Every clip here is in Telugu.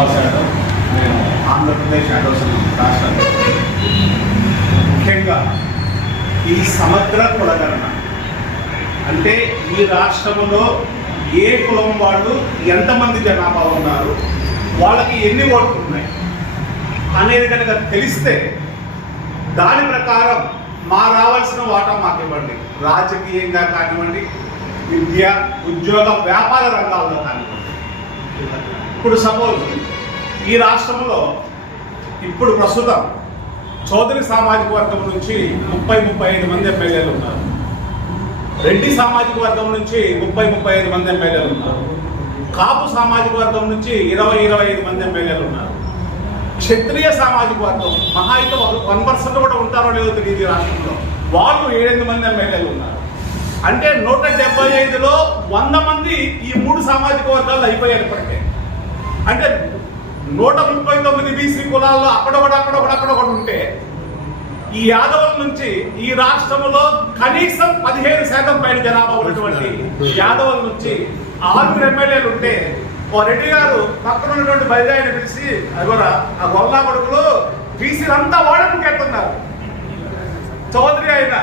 శ్రీనివాస్ యాదవ్. నేను ఆంధ్రప్రదేశ్ యాదవ్ సంఘం రాష్ట్ర ముఖ్యంగా ఈ సమగ్ర కులగణన అంటే ఈ రాష్ట్రంలో ఏ కులం వాళ్ళు ఎంతమంది జనాభా ఉన్నారు, వాళ్ళకి ఎన్ని ఓట్లు ఉన్నాయి అనేది కనుక తెలిస్తే దాని ప్రకారం రావాల్సిన వాటా మాకు ఇవ్వండి. రాజకీయంగా కానివ్వండి, విద్య, ఉద్యోగ, వ్యాపార రంగాల్లో కానివ్వండి. ఇప్పుడు సపోజ్ ఈ రాష్ట్రంలో ఇప్పుడు ప్రస్తుతం చౌదరి సామాజిక వర్గం నుంచి 30-35 మంది ఎమ్మెల్యేలు ఉన్నారు. రెడ్డి సామాజిక వర్గం నుంచి 30-35 మంది ఎమ్మెల్యేలు ఉన్నారు. కాపు సామాజిక వర్గం నుంచి 20-25 మంది ఎమ్మెల్యేలు ఉన్నారు. క్షత్రియ సామాజిక వర్గం మహా అయితే 1% కూడా ఉంటారో లేదో తెలియదు. ఈ రాష్ట్రంలో వాళ్ళు 7 మంది ఎమ్మెల్యేలు ఉన్నారు. అంటే 175లో 100 మంది ఈ 3 సామాజిక వర్గాల్లో అయిపోయారు ఇప్పటికే. అంటే 139 బీసీ కులాల్లో అక్కడొకటి ఉంటే ఈ యాదవుల నుంచి ఈ రాష్ట్రంలో కనీసం 15% పైన జనాభా ఉన్నటువంటి యాదవుల నుంచి 6 ఎమ్మెల్యేలు ఉంటే ఓ రెడ్డి గారు పక్కన ఉన్నటువంటి బైరాయిని పిలిచి అదిగోరా ఆ గొల్లా కొడుకులు బీసీలంతా వాడకు ఎత్తున్నారు. చౌదరి అయిన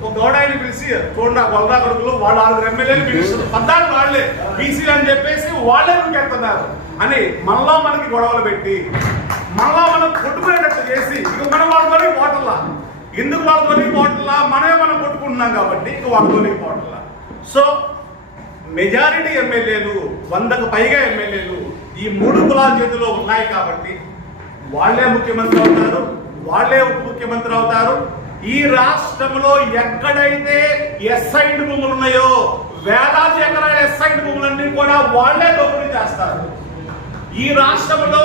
ఒక గౌడాయిని పిలిచి చూడండి ఆ గొల్లా కొడుకులు వాళ్ళు 6 ఎమ్మెల్యేలు పిలుస్తారు, 14 వాళ్ళే బీసీలు అని చెప్పేసి వాళ్ళే ఎత్తున్నారు అని మనలో మనకి గొడవలు పెట్టి మనలో మనం కొట్టుకునేటట్టు చేసి ఇక మనం వాళ్ళతోనే పోటల్లా. ఎందుకు వాళ్ళతోనే పోటల్లా? మనమే మనం కొట్టుకుంటున్నాం కాబట్టి ఇక వాళ్ళతోనే పోటల్లా. సో మెజారిటీ ఎమ్మెల్యేలు 100కు పైగా ఎమ్మెల్యేలు ఈ 3 కులాల చేతిలో ఉన్నాయి కాబట్టి వాళ్లే ముఖ్యమంత్రి అవుతారు, వాళ్లే ఉప ముఖ్యమంత్రి అవుతారు. ఈ రాష్ట్రంలో ఎక్కడైతే ఎస్ఐడ్ భూములు ఉన్నాయో వేలాది ఎకరాల ఎస్ఐడ్ భూములన్నీ కూడా వాళ్లే దోపిడీ చేస్తారు. ఈ రాష్ట్రంలో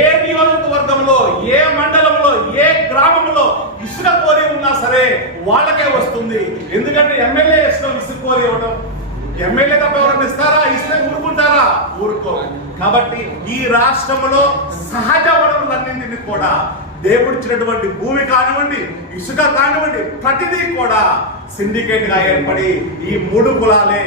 ఏ నియోజకవర్గంలో, ఏ మండలంలో, ఏ గ్రామంలో ఇసుక కోరి ఉన్నా సరే వాళ్ళకే వస్తుంది. ఎందుకంటే ఎమ్మెల్యే ఇష్టం ఇసుక కోరి ఇవ్వడం. ఎమ్మెల్యే తప్ప ఎవరైనా ఇస్తారా? ఇస్తే ఊరుకుంటారా? ఊరుకో. కాబట్టి ఈ రాష్ట్రంలో సహజ వనరులన్నింటినీ కూడా దేవుడిచ్చినటువంటి భూమి కానివ్వండి, ఇసుక కానివ్వండి, ప్రతిదీ కూడా సిండికేట్ గా ఏర్పడి ఈ 3 కులాలే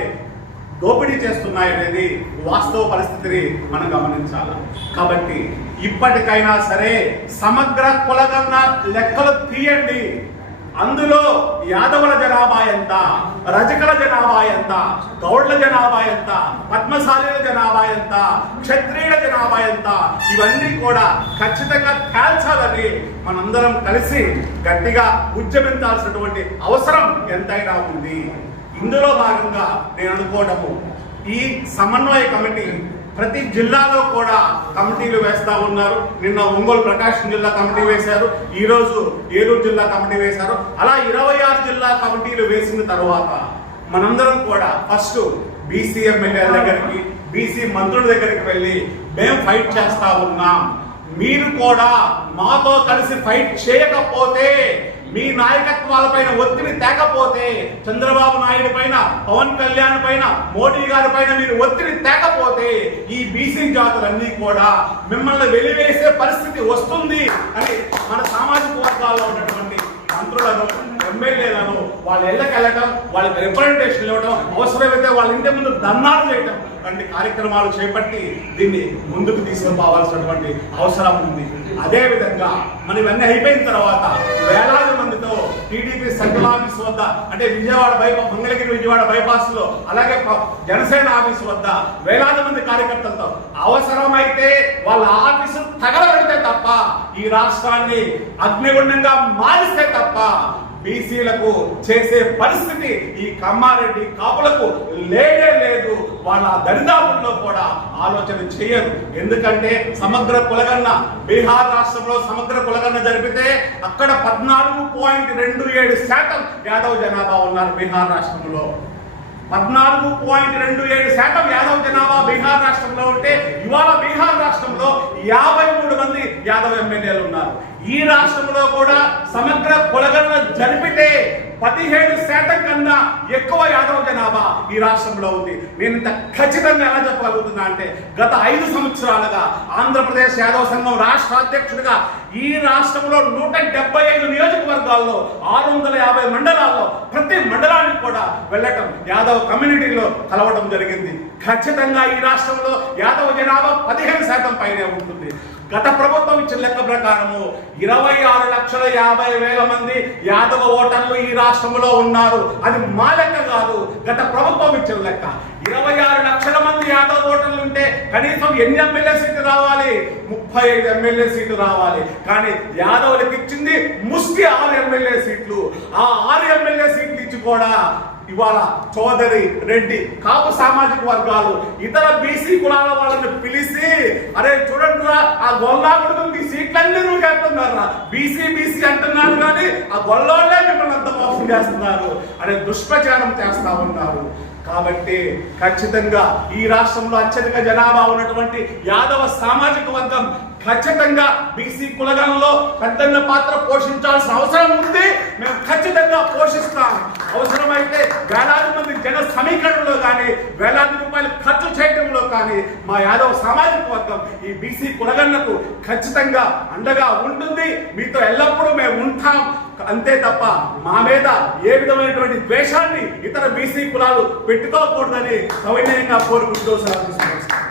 దోపిడీ చేస్తున్నాయనేది వాస్తవ పరిస్థితిని మనం గమనించాలి. కాబట్టి ఇప్పటికైనా సరే సమగ్ర కులగణన లెక్కలు తీయండి. అందులో యాదవుల జనాభా ఎంత, రజకుల జనాభా ఎంత, గౌడ్ల జనాభా ఎంత, పద్మశాలీల జనాభా ఎంత, క్షత్రియుల జనాభా ఎంత, ఇవన్నీ కూడా ఖచ్చితంగా తేల్చాలని మనందరం కలిసి గట్టిగా ఉద్యమించాల్సినటువంటి అవసరం ఎంతైనా ఉంది. ఇందులో భాగంగా నేను అనుకోవడము ఈ సమన్వయ కమిటీ ప్రతి జిల్లాలో కూడా కమిటీలు వేస్తా ఉన్నారు. నిన్న ఒంగోలు ప్రకాశం జిల్లా కమిటీ వేశారు, ఈ రోజు ఏలూరు జిల్లా కమిటీ వేశారు. అలా 26 జిల్లా కమిటీలు వేసిన తర్వాత మనందరం కూడా ఫస్ట్ బీసీ ఎమ్మెల్యేల దగ్గరికి, బీసీ మంత్రుల దగ్గరికి వెళ్ళి మేము ఫైట్ చేస్తా ఉన్నాం, మీరు కూడా మాతో కలిసి ఫైట్ చేయకపోతే, మీ నాయకత్వాలపైన ఒత్తిడి తేకపోతే, చంద్రబాబు నాయుడు పైన, పవన్ కళ్యాణ్ పైన, మోడీ గారి పైన మీరు ఒత్తిడి తేకపోతే ఈ బీసీ జాతులన్నీ కూడా మిమ్మల్ని వెలివేసే పరిస్థితి వస్తుంది అని మన సామాజిక వర్గాల్లో ఉన్నటువంటి మంత్రులను, ఎమ్మెల్యేలను వాళ్ళ ఇళ్ళకి వెళ్ళటం, వాళ్ళకి రిప్రజెంటేషన్ ఇవ్వడం, అవసరమైతే వాళ్ళ ఇంటి ముందు ధర్నాలు చేయటం వంటి కార్యక్రమాలు చేపట్టి దీన్ని ముందుకు తీసుకుపోవాల్సినటువంటి అవసరం ఉంది. అదేవిధంగా మనం ఇవన్నీ అయిపోయిన తర్వాత వేలాది మందితో టీడీపీ సెంట్రల్ ఆఫీస్ వద్ద, అంటే మంగళగిరి విజయవాడ బైపాస్ లో, అలాగే జనసేన ఆఫీస్ వద్ద వేలాది మంది కార్యకర్తలతో అవసరమైతే వాళ్ళ ఆఫీసు తగలబెడితే తప్ప, ఈ రాష్ట్రాన్ని అగ్నిగుండంగా మారిస్తే తప్ప బీసీలకు చేసే పరిస్థితి ఈ కమ్మారెడ్డి కాపులకు లేదే లేదు. వాళ్ళ దరిదాపుల్లో కూడా ఆలోచన చేయరు. ఎందుకంటే సమగ్ర కులగణన బీహార్ రాష్ట్రంలో సమగ్ర కులగణన జరిపితే అక్కడ 14.27% యాదవ జనాభా ఉన్నారు. బీహార్ రాష్ట్రంలో 14.27% యాదవ జనాభా బీహార్ రాష్ట్రంలో ఉంటే ఇవాళ బీహార్ రాష్ట్రంలో 53 మంది యాదవ ఎమ్మెల్యేలు ఉన్నారు. ఈ రాష్ట్రంలో కూడా సమగ్ర కులగణన జరిపితే 17% కన్నా ఎక్కువ యాదవ జనాభా ఈ రాష్ట్రంలో ఉంది. నేను ఇంత ఖచ్చితంగా ఎలా చెప్పగలుగుతున్నా అంటే గత 5 సంవత్సరాలుగా ఆంధ్రప్రదేశ్ యాదవ సంఘం రాష్ట్ర అధ్యక్షుడిగా ఈ రాష్ట్రంలో 175 నియోజకవర్గాల్లో 650 మండలాల్లో ప్రతి మండలానికి కూడా వెళ్ళటం, యాదవ్ కమ్యూనిటీలో కలవడం జరిగింది. ఖచ్చితంగా ఈ రాష్ట్రంలో యాదవ జనాభా 15% పైనే ఉంటుంది. గత ప్రభుత్వం ఇచ్చిన లెక్క ప్రకారము 26,50,000 మంది యాదవ ఓటర్లు ఈ రాష్ట్రంలో ఉన్నారు. అది మా లెక్క కాదు, గత ప్రభుత్వం ఇచ్చిన లెక్క. 26 లక్షల మంది యాదవ ఓటర్లు ఉంటే కనీసం ఎన్ని ఎమ్మెల్యే సీట్లు రావాలి? 35 ఎమ్మెల్యే సీట్లు రావాలి. కానీ యాదవులకు ఇచ్చింది ముష్టి 6 ఎమ్మెల్యే సీట్లు. ఆ 6 ఎమ్మెల్యే సీట్లు ఇచ్చి కూడా ఇవాళ చౌదరి, రెడ్డి, కాపు సామాజిక వర్గాలు ఇతర బీసీ కులాల వాళ్ళని పిలిచి, అరే చూడండి రా, ఆ గొల్లాగుడికి సీట్లన్నీ నువ్వు చెప్తున్నారా, బీసీ అంటున్నారు కానీ ఆ గొల్లోళ్ళే మిమ్మల్ని అంత మోసం చేస్తున్నారు అనే దుష్ప్రచారం చేస్తా ఉన్నారు. కాబట్టి ఖచ్చితంగా ఈ రాష్ట్రంలో అత్యధిక జనాభా ఉన్నటువంటి యాదవ సామాజిక వర్గం ఖచ్చితంగా బీసీ కులగణంలో పెద్దన్న పాత్ర పోషించాల్సిన అవసరం ఉంది. మేము ఖచ్చితంగా పోషిస్తాం. అవసరమైతే వేలాది మంది జన సమీకరణలో కానీ, వేలాది రూపాయలు ఖర్చు చేయడంలో కానీ మా యాదవ సామాజిక వర్గం ఈ బీసీ కులగణకు ఖచ్చితంగా అండగా ఉంటుంది. మీతో ఎల్లప్పుడూ మేము ఉంటాం. అంతే తప్ప మా మీద ఏ విధమైనటువంటి ద్వేషాన్ని ఇతర బీసీ కులాలు పెట్టుకోకూడదని సవినయంగా కోరుకుంటూ సాధిస్తున్నాం.